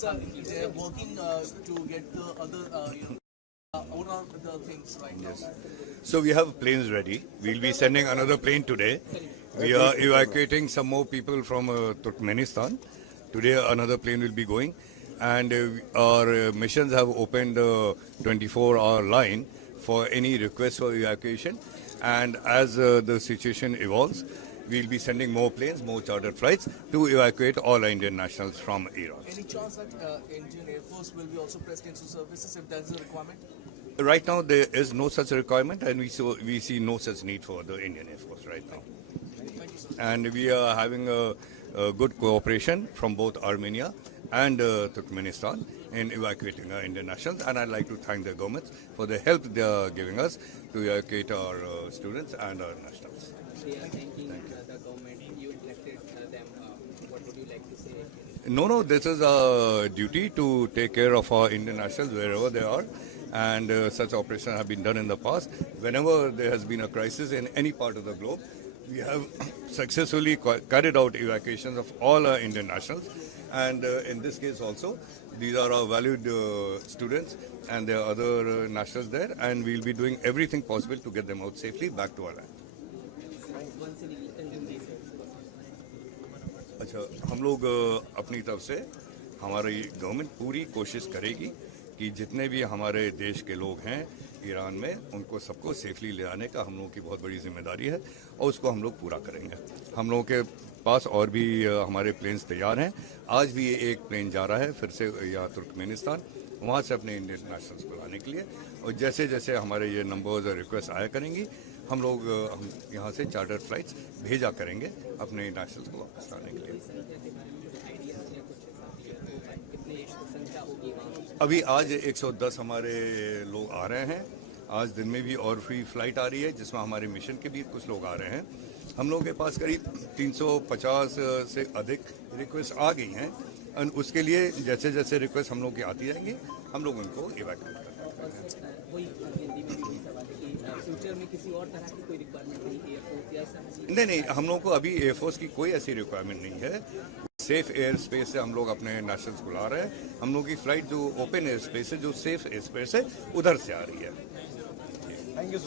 So they are working to get the other, what are the things right now? So we have planes ready. We'll be sending another plane today. We are evacuating some more people from Turkmenistan. Today another plane will be going. And our missions have opened the 24-hour line for any request for evacuation. And as the situation evolves, we'll be sending more planes, more chartered flights to evacuate all Indian nationals from Iran. Any chance that Indian Air Force will be also pressed into services if there is a requirement? Right now, there is no such requirement, and we see no such need for the Indian Air Force right now. And we are having a good cooperation from both Armenia and Turkmenistan in evacuating our Indian nationals. And I'd like to thank the governments for the help they are giving us to evacuate our students and our nationals. They are thanking the government. You elected them. What would you like to say? No, this is our duty to take care of our Indian nationals wherever they are. And such operations have been done in the past. Whenever there has been a crisis in any part of the globe, we have successfully carried out evacuations of all our Indian nationals. And in this case also, these are our valued students and there are other nationals there. And we'll be doing everything possible to get them out safely back to our land. अच्छा, हम लोग अपनी तरफ से हमारी government पूरी कोशिश करेगी कि जितने भी हमारे देश के लोग हैं ईरान में उनको सबको सेफली ले आने का हम लोगों की बहुत बड़ी जिम्मेदारी है और उसको हम लोग पूरा करेंगे। हम लोगों के पास और भी हमारे प्लेन्स तैयार हैं। आज भी एक प्लेन जा रहा है फिर से यहाँ तुर्कमेनिस्तान, वहाँ से अपने इंडियन नेशनल्स को लाने के लिए। और जैसे जैसे हमारे ये नंबर्स और रिक्वेस्ट आया करेंगी हम यहाँ से चार्टर फ्लाइट्स भेजा करेंगे अपने नेशनल्स को वापस लाने के लिए। अभी आज 110 हमारे लोग आ रहे हैं। आज दिन में भी और फ्री फ्लाइट आ रही है जिसमें हमारे मिशन के भी कुछ लोग आ रहे हैं। हम लोगों के पास करीब 350 से अधिक रिक्वेस्ट आ गई हैं और उसके लिए जैसे जैसे रिक्वेस्ट हम लोग की आती जाएंगी हम लोग उनको इवैक्यूएट करेंगे। नहीं, हम लोगों को अभी एयरफोर्स की कोई ऐसी रिक्वायरमेंट नहीं है। सेफ एयर स्पेस से हम लोग अपने नेशनल्स को ला रहे हैं। हम लोग की फ्लाइट जो ओपन एयर स्पेस है, जो सेफ एयर स्पेस है, उधर से आ रही है। Thank you.